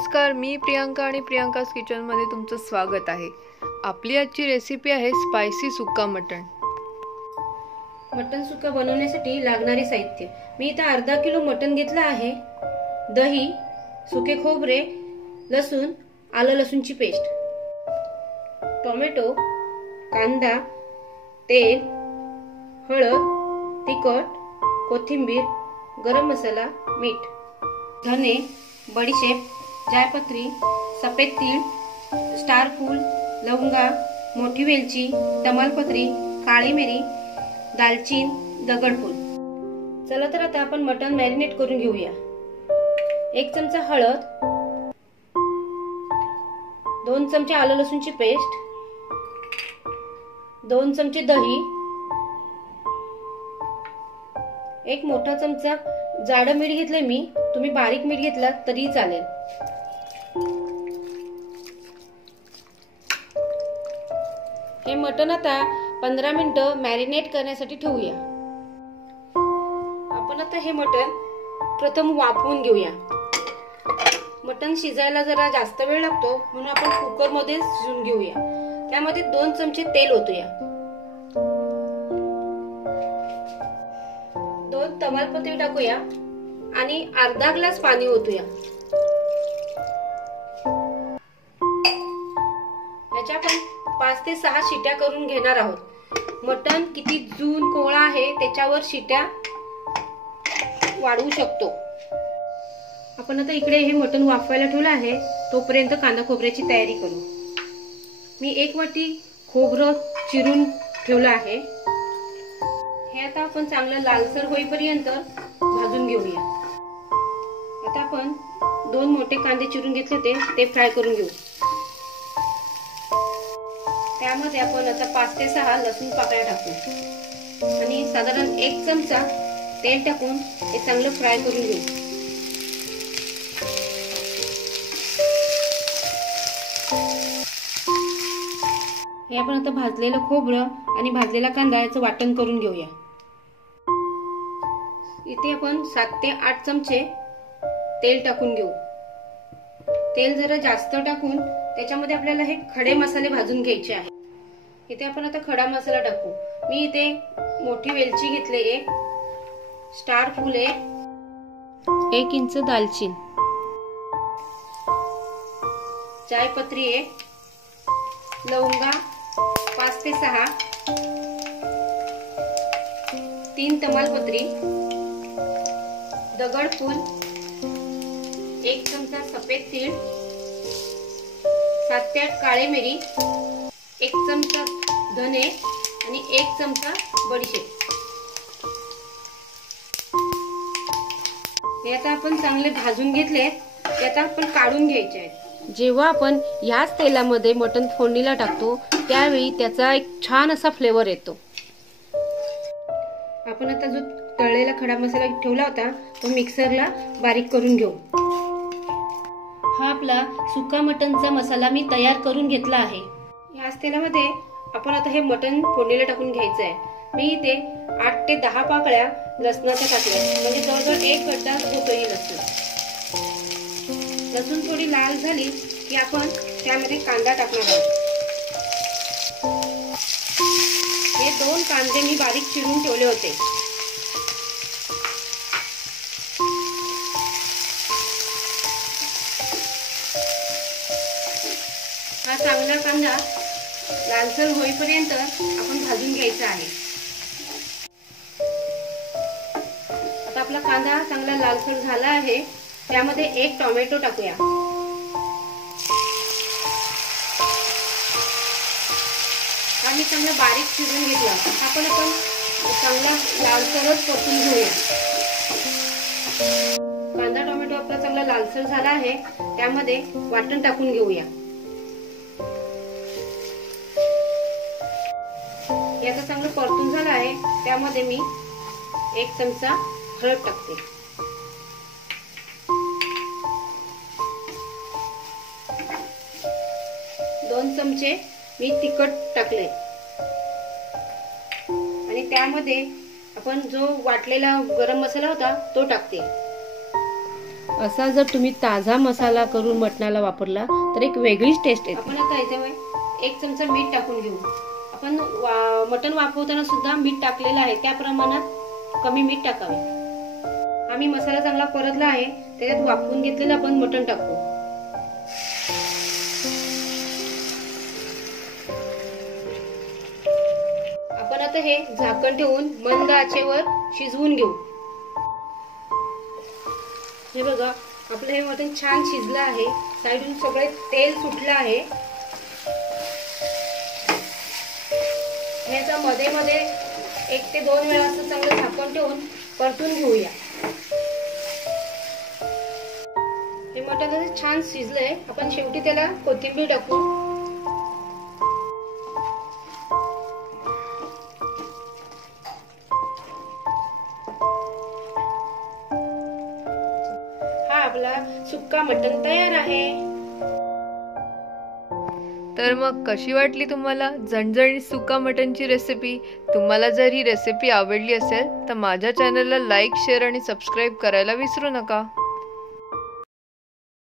नमस्कार, मी प्रियांका आणि प्रियांकाज किचनमध्ये तुमचं स्वागत आहे। आपली आजची रेसिपी आहे स्पायसी सुक्का मटण। मटण सुक्का बनवण्यासाठी लागणारे साहित्य मी इथे अर्धा किलो मटण घेतलं आहे। दही, सुके खोबरे, लसूण, आलं लसूणची पेस्ट, टोमॅटो, कांदा, तेल, हळद, तिखट, कोथिंबीर, गरम मसाला, मीठ, धने, बडीशेप, जायपत्री, सफेद तीळ, स्टार फूल, लवंगा, मोठी वेलची, तमालपत्री, काळी मिरी, दालचीन, दगडफूल। चला तर आता आपण मटण मॅरिनेट करून घेऊया। 1 चमचा हळद, 2 चमचे आलं लसूणची पेस्ट, 2 चमचे दही, 1 मोठा चमचा जाडं मीठ घेतले मी, तुम्ही बारीक मीठ घेतला तरी चालेल। हे मटण आता 15 मिनिटं मॅरिनेट करण्यासाठी ठेवूया। आपण आता हे मटण प्रथम वाफवून घेऊया। मटण शिजायला जरा जास्त वेळ लागतो म्हणून आपण कुकर मध्ये शिजवून घेऊया। त्यामध्ये 2 चमचे तेल ओतूया, 2 तमालपत्री टाकूया आणि अर्धा ग्लास पाणी ओतूया। याच्या आपण 5 ते 6 शिट्या करून घेणार आहोत। मटण किती जून कोवळा आहे त्याच्यावर शिट्या वाढवू शकतो। आपण आता इकडे हे मटण वाफवायला ठेवलं आहे, तोपर्यंत कांदा खोबऱ्याची तयारी करू। मी 1 वाटी खोबरं चिरून ठेवलं आहे। हे आता आपण चांगलं लालसर होईपर्यंत भाजून घेऊया। आता आपण 2 मोठे कांदे चिरून घेतले ते फ्राय करून घेऊ। त्यामध्ये आपण आता 5 ते 6 लसूण पाकळ्या टाकू आणि साधारण 1 चमचा तेल टाकून हे चांगलं फ्राय करून घेऊ। हे आपण आता भाजलेलं खोबरं आणि भाजलेला कांदा याचं वाटण करून घेऊया। इथे आपण 7 ते 8 चमचे तेल टाकून घेऊ। तेल जरा जास्त टाकून त्याच्यामध्ये आपल्याला हे खडे मसाले भाजून घ्यायचे आहे। इथे आपण आता खडा मसाला टाकू। मी इथे मोठी वेलची घेतले, 1 स्टार फूल, 1 इंच दालचीन, जायपत्री 1, लवंगा 5 ते 6, 3 तमालपत्री, दगडफूल, 1 चमचा सफेद तीळ, 7 ते 8 काळे मिरी, 1 चमचा धने आणि 1 चमचा बडीशेप। हे आता आपण चांगले भाजून घेतले, ते आता आपण काढून घ्यायचे आहेत। जेव्हा आपण याच तेलामध्ये मटण फोडणीला टाकतो त्यावेळी त्याचा एक छान असा फ्लेवर येतो। आपण आता जो तळलेला खडा मसाला ठेवला होता तो मिक्सरला बारीक करून घेऊ। हा आपला सुका मटणचा मसाला मी तयार करून घेतला आहे। याच तेलामध्ये आपण आता हे मटण फोडणीला टाकून घ्यायचं आहे। मी इथे 8 ते 10 पाकळ्या लसणाच्या टाकल्या, म्हणजे जवळजवळ 1 गड्डा होतोय लसूण। लसूण थोडी लाल झाली की आपण त्यामध्ये कांदा टाकणार आहोत। हे 2 कांदे मी बारीक चिरून ठेवले होते। हा चांगला कांदा लालसर होईपर्यंत आपण भाजून घ्यायचा आहे। आता आपला कांदा चांगला लालसर झाला आहे, त्यामध्ये 1 टोमॅटो टाकूया। हा मी चांगला बारीक चिरून घेतला, हा पण आपण चांगला लालसरच परतून घेऊया। कांदा टोमॅटो आपला चांगला लालसर झाला आहे, त्यामध्ये वाटण टाकून घेऊया। याचं चांगलं परतून झालं आहे, त्यामध्ये मी 1 चमचा हळद टाकते, 2 चमचे मी तिखट टाकले आणि त्यामध्ये आपण जो वाटलेला गरम मसाला होता तो टाकते। असा जर तुम्ही ताजा मसाला करून मटणाला वापरला तर एक वेगळीच टेस्ट येते. आपण आता याच्यावर 1 चमचा मीठ टाकून घेऊ. आपण मटण वाफवताना सुद्धा मीठ टाकलेलं आहे, त्या प्रमाणात कमी मीठ टाकावे. आम्ही मसाला चांगला परतला आहे, त्याच्यात वाफवून घेतलेलं आपण मटण टाकू. आपण आता हे झाकण ठेवून मंद आचेवर शिजवून घेऊ. हे बघा, आपलं हे मटण छान शिजलं आहे. साईडून सगळे तेल सुटलं आहे. ह्याचा मध्ये मध्ये 1 ते 2 वेळा असं चांगलं झाकण ठेवून परतून घेऊया. हे मटण छान शिजलंय. आपण शेवटी त्याला कोथिंबीर टाकू. आपला सुक्का मटण तयार आहे. तर मग कशी वाटली तुम्हाला झणझणीत सुक्का मटणची रेसिपी? तुम्हाला जर ही रेसिपी आवडली असेल तर माझ्या चॅनलला लाईक, शेअर आणि सबस्क्राईब करायला विसरू नका.